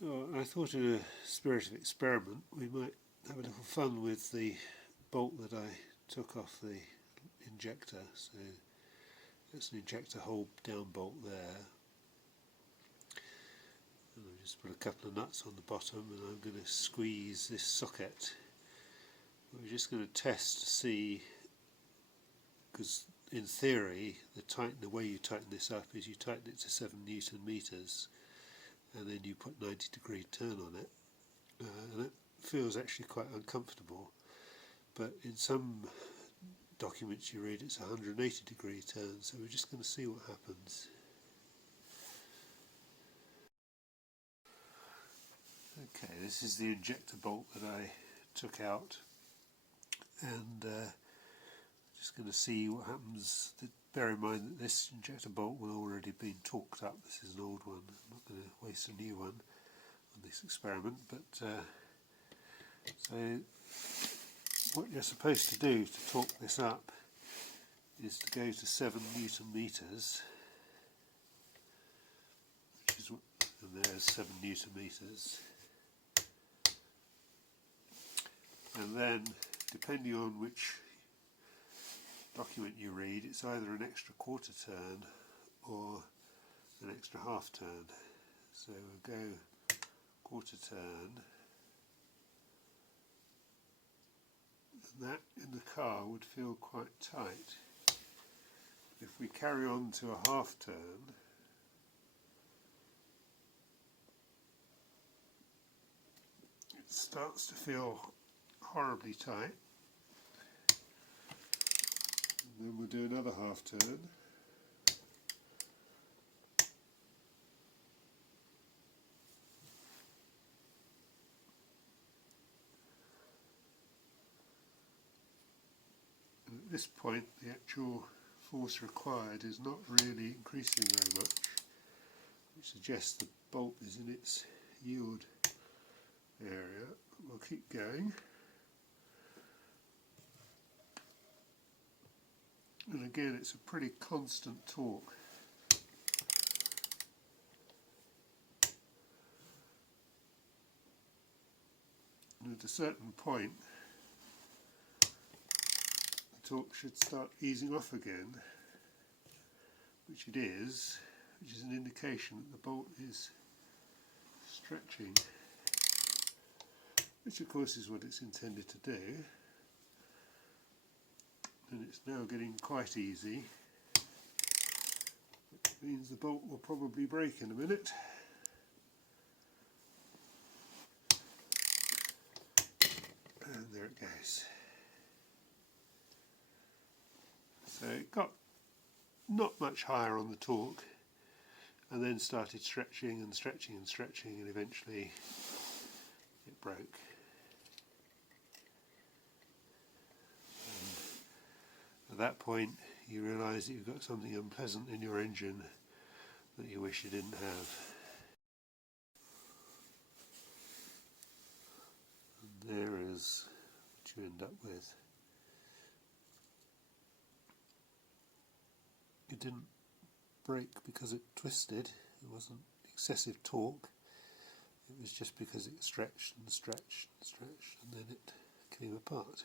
So I thought, in a spirit of experiment, we might have a little fun with the bolt that I took off the injector. So that's an injector hold down bolt there. And I've just put a couple of nuts on the bottom, and I'm going to squeeze this socket. We're just going to test to see, because in theory the way you tighten this up is you tighten it to 7 Newton meters, and then you put 90-degree turn on it, and it feels actually quite uncomfortable, but in some documents you read it's 180-degree turn, so we're just going to see what happens. Okay, this is the injector bolt that I took out, and just going to see what happens. Bear in mind that this injector bolt will already been torqued up. This is an old one. I'm not going to waste a new one on this experiment, but so what you're supposed to do to torque this up is to go to 7 Newton meters, which is what, and there's 7 Newton meters, and then depending on which document you read, it's either an extra quarter turn or an extra half turn. So we'll go quarter turn, and that in the car would feel quite tight. If we carry on to a half turn, it starts to feel horribly tight. Then we'll do another half turn, and at this point the actual force required is not really increasing very much, which suggests the bolt is in its yield area. We'll keep going. And again, it's a pretty constant torque. And at a certain point, the torque should start easing off again, which it is, which is an indication that the bolt is stretching, which of course is what it's intended to do. And it's now getting quite easy, which means the bolt will probably break in a minute. And there it goes. So it got not much higher on the torque, and then started stretching and stretching and stretching, and eventually it broke. At that point you realise that you've got something unpleasant in your engine that you wish you didn't have. And there is what you end up with. It didn't break because it twisted, it wasn't excessive torque, it was just because it stretched and stretched and stretched, and then it came apart.